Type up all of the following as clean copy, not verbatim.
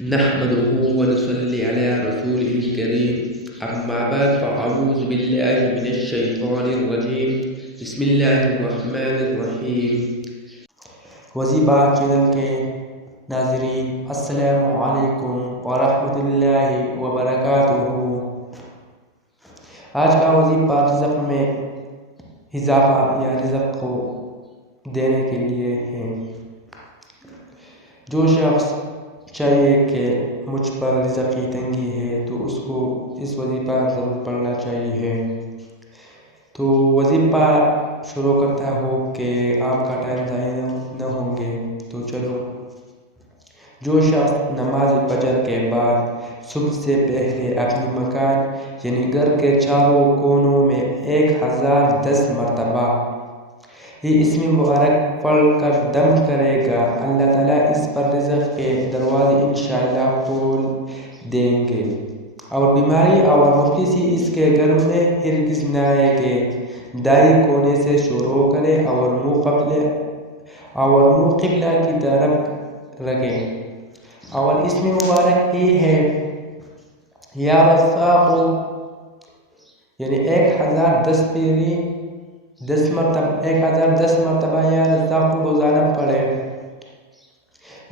نحمده ونصلي على رسوله الكريم أما بعد فأعوذ بالله من الشيطان الرجيم بسم الله الرحمن الرحيم وظیفہ چینل کے ناظرین السلام علیکم ورحمۃ اللہ وبرکاتہ۔ آج کا وظیفہ رزق میں اضافہ یا رزق کو دینے کے لیے ہے۔ جو شخص چاہیے کہ مجھ پر رزق کی تنگی ہے تو اس کو اس وظیفہ ضرور پڑھنا چاہیے۔ تو وظیفہ شروع کرتا ہو کہ آپ کا ٹائم ضائع نہ ہوں گے، تو چلو۔ جو شخص نماز فجر کے بعد صبح سے پہلے اپنی مکان یعنی گھر کے چاروں کونوں میں 1010 مرتبہ یہ اسم مبارک پڑھ کر دم کرے گا، اللہ تعالیٰ اس پر رزق کے دروازے انشاءاللہ کھول دیں گے، اور بیماری اور مفلسی اس کے گھر میں ہرگز نہ آئے گے۔ دائیں کونے سے شروع کرے اور منہ قبلہ کی طرف رکھیں، اور اسم مبارک یہ ہے یا رزاق، یعنی 1010 مرتبہ یا رزاق روزانہ پڑھے۔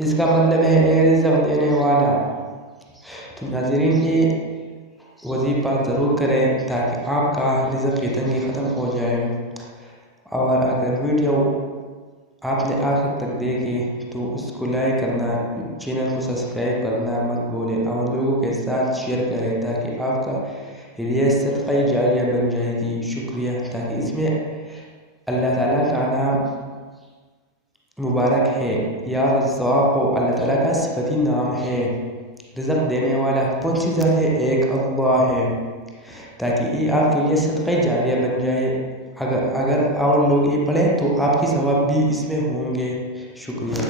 اس کا مطلب ہے اے رزق دینے والا۔ تو ناظرین یہ وظیفہ ضرور کریں تاکہ آپ کا رزق کی تنگی ختم ہو جائے، اور اگر ویڈیو آپ نے آخر تک دیکھی تو اس کو لائک کرنا، چینل کو سبسکرائب کرنا مت بھولیں، اور لوگوں کے ساتھ شیئر کریں تاکہ آپ کا یہ صدقہ جاریہ بن جائے گی۔ شکریہ۔ تاکہ اس میں اللہ تعالیٰ کا نام مبارک ہے، یا رزاق اللہ تعالیٰ کا صفتی نام ہے۔ رزق دینے والا کون سی ذات ہے؟ ایک اللہ ہے، تاکہ یہ آپ کے لیے صدقہ جاریہ بن جائے۔ اگر اور لوگ یہ پڑھیں تو آپ کی ثواب بھی اس میں ہوں گے۔ شکریہ۔